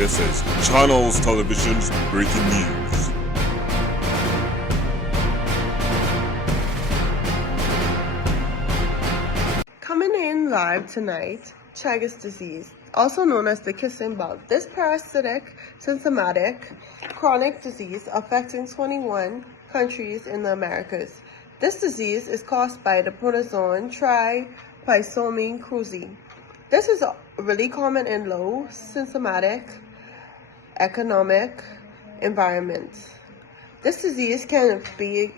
This is Channels Television's breaking news. Coming in live tonight, Chagas disease, also known as the kissing bug. This parasitic, symptomatic, chronic disease affecting 21 countries in the Americas. This disease is caused by the protozoan Trypanosome cruzi. This is really common in low symptomatic economic environments. This disease can be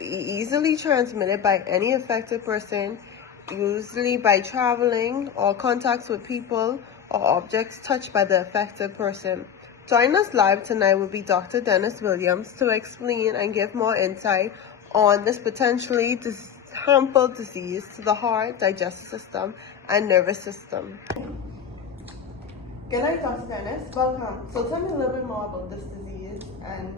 easily transmitted by any affected person, usually by traveling or contacts with people or objects touched by the affected person. Joining us live tonight will be Dr. Dennis Williams to explain and give more insight on this potentially harmful disease to the heart, digestive system, and nervous system. Good night, Dr. Dennis. Welcome. So tell me a little bit more about this disease and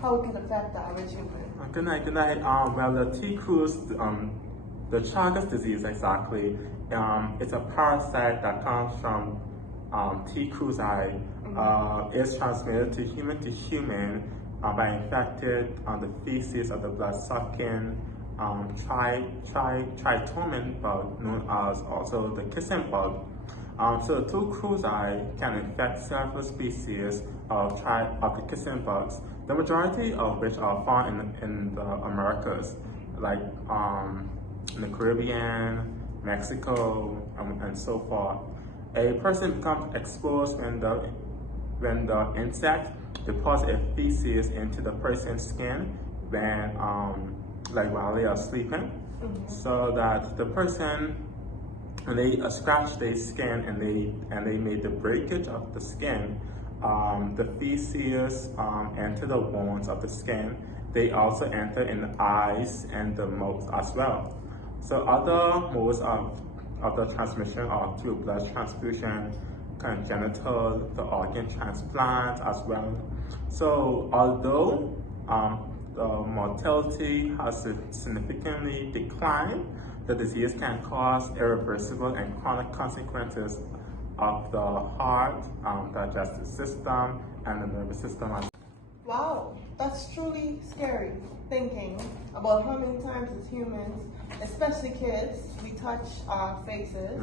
how it can affect the average human. Good night. Well, the the Chagas disease exactly, it's a parasite that comes from T. cruzi. It's transmitted to human by infected the feces of the blood-sucking tritomine bug, known as also the kissing bug. So the two cruzi can infect several species of the kissing bugs, the majority of which are found in the Americas, like in the Caribbean, Mexico, and so forth. A person becomes exposed when the insect deposits feces into the person's skin while they are sleeping, so that the person, when they scratch their skin and they made the breakage of the skin, the feces enter the bones of the skin. They also enter in the eyes and the mouth as well. So other modes of the transmission are through blood transfusion, congenital, the organ transplant as well. So although the mortality has significantly declined, the disease can cause irreversible and chronic consequences of the heart, digestive system, and the nervous system. Wow, that's truly scary, thinking about how many times as humans, especially kids, we touch our faces,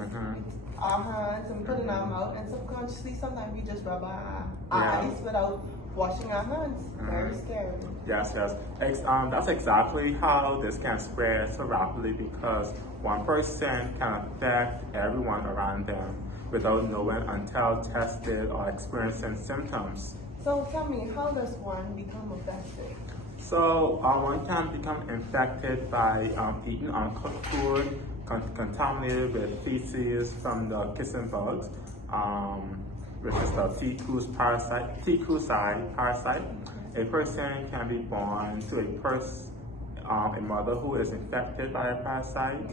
our hands, and we put it in our mouth, and subconsciously sometimes we just rub our eyes without washing our hands. Very scary. Yes. That's exactly how this can spread so rapidly, because one person can affect everyone around them without knowing until tested or experiencing symptoms. So tell me, how does one become affected? So one can become infected by eating uncooked food contaminated with feces from the kissing bugs, which is the T. cruzi parasite. A person can be born to a mother who is infected by a parasite,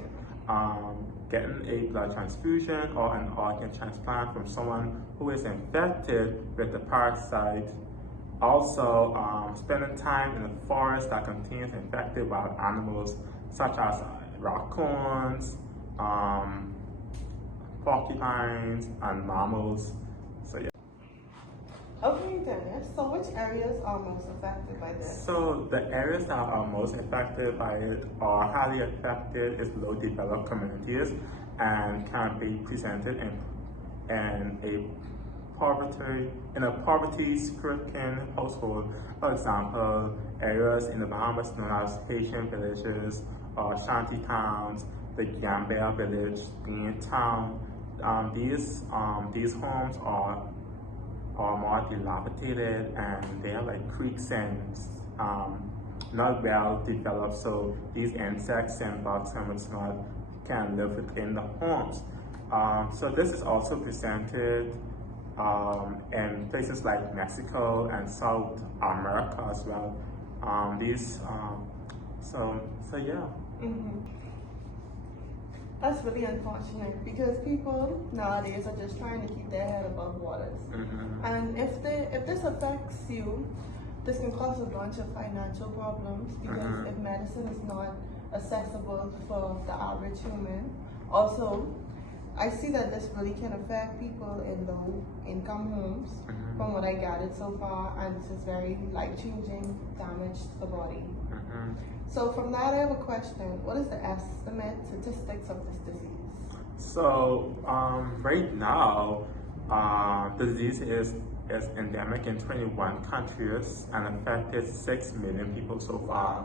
getting a blood transfusion or an organ transplant from someone who is infected with the parasite. Also, spending time in a forest that contains infected wild animals such as raccoons, porcupines, and mammals. So yeah. Okay, Dennis, so which areas are most affected by this? So the areas that are most affected by it or highly affected is low developed communities, and can be presented in a poverty-stricken household. For example, areas in the Bahamas known as Haitian villages or shanty towns, the Gambia village, Bean town. These homes are more dilapidated, and they are like creeks and not well developed, so these insects and bugs can live within the homes. So this is also presented in places like Mexico and South America as well. So yeah. That's really unfortunate, because people nowadays are just trying to keep their head above waters. And if this affects you, this can cause a bunch of financial problems, because if medicine is not accessible for the average human, also I see that this really can affect people in low income homes, from what I gathered so far, and this is very life-changing damage to the body. So from that, I have a question. What is the estimate statistics of this disease? So right now, the disease is endemic in 21 countries and affected 6 million people so far.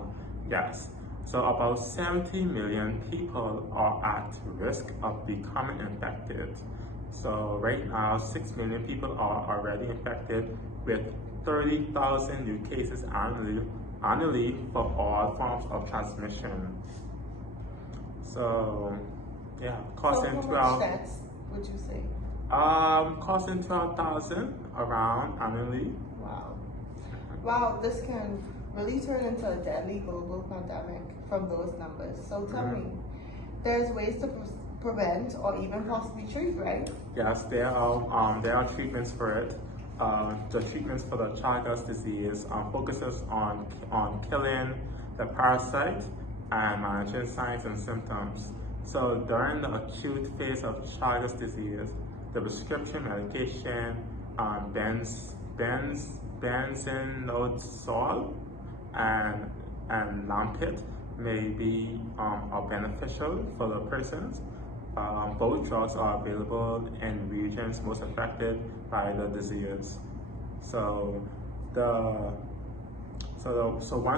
Yes. So about 70 million people are at risk of becoming infected. So right now, 6 million people are already infected with 30,000 new cases annually for all forms of transmission. So yeah, costing so 12. Deaths, would you say? Costing 12,000 around annually. Wow. Wow, this can really turn into a deadly global pandemic from those numbers. So tell me, there's ways to prevent or even possibly treat, right? Yes, there are treatments for it. The treatments for the Chagas disease focuses on killing the parasite and managing signs and symptoms. So during the acute phase of Chagas disease, the prescription medication benzonosol and lampit may be beneficial for the persons. Both drugs are available in regions most affected by the disease. So once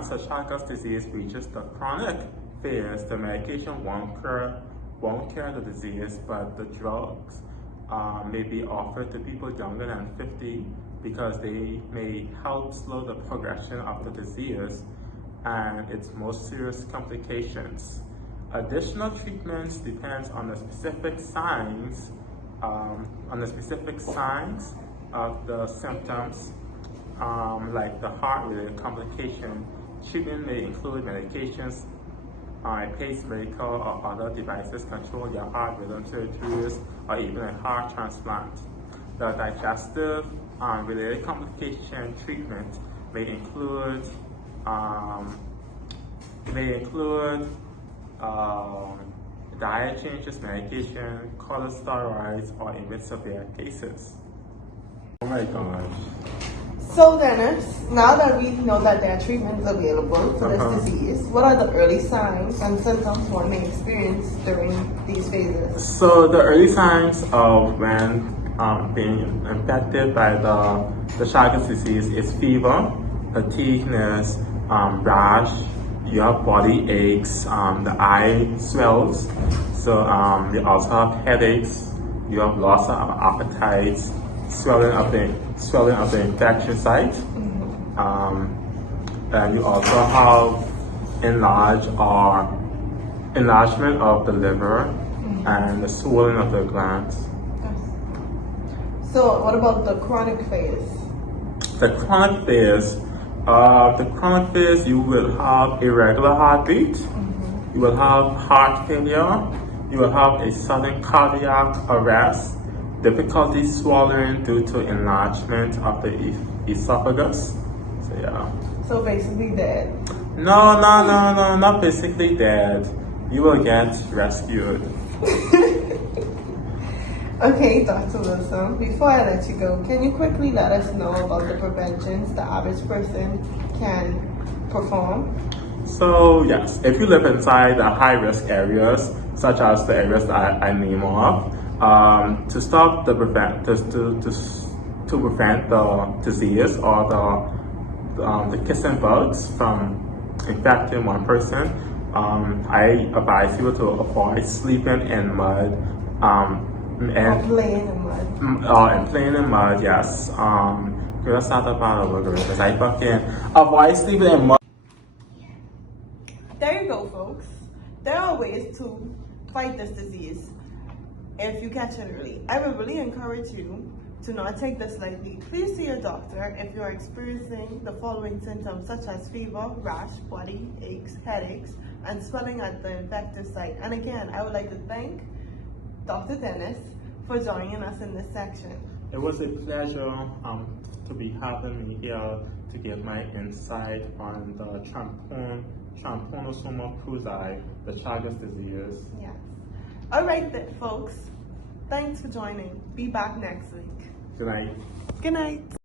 the Chagas disease reaches the chronic phase, the medication won't cure the disease, but the drugs may be offered to people younger than 50 because they may help slow the progression of the disease and its most serious complications. Additional treatments depends on the specific signs, of the symptoms, like the heart-related complication. Treatment may include medications, a pacemaker or other devices control your heart rhythm, surgeries, or even a heart transplant. The digestive related complication treatment may include diet changes, medication, corticosteroids, or even severe cases. Oh my gosh. So Dennis, now that we know that there are treatments available for this disease, what are the early signs and symptoms one may experience during these phases? So the early signs of when being infected by the Chagas disease is fever, fatigueness, rash, you have body aches, the eye swells, so you also have headaches, you have loss of appetite, swelling of the infection site, and you also have enlargement of the liver and the swelling of the glands. So what about the chronic phase? The chronic phase, you will have irregular heartbeat, you will have heart failure, you will have a sudden cardiac arrest, difficulty swallowing due to enlargement of the esophagus. So yeah. So basically dead. No, not basically dead. You will get rescued. Okay, Dr. Wilson, before I let you go, can you quickly let us know about the preventions the average person can perform? So yes, if you live inside the high-risk areas, such as the areas that I name off, to prevent the disease or the kissing bugs from infecting one person, I advise you to avoid sleeping in mud. And playing in mud. And playing in mud, yes. That's not the bottle because I fucking avoid sleeping in mud. There you go, folks. There are ways to fight this disease if you catch it early. I would really encourage you to not take this lightly. Please see your doctor if you are experiencing the following symptoms such as fever, rash, body aches, headaches, and swelling at the infected site. And again, I would like to thank Dr. Dennis for joining us in this section. It was a pleasure to be having me here to give my insight on the trypanosoma cruzi, the Chagas disease. Yes. All right, then, folks. Thanks for joining. Be back next week. Good night. Good night.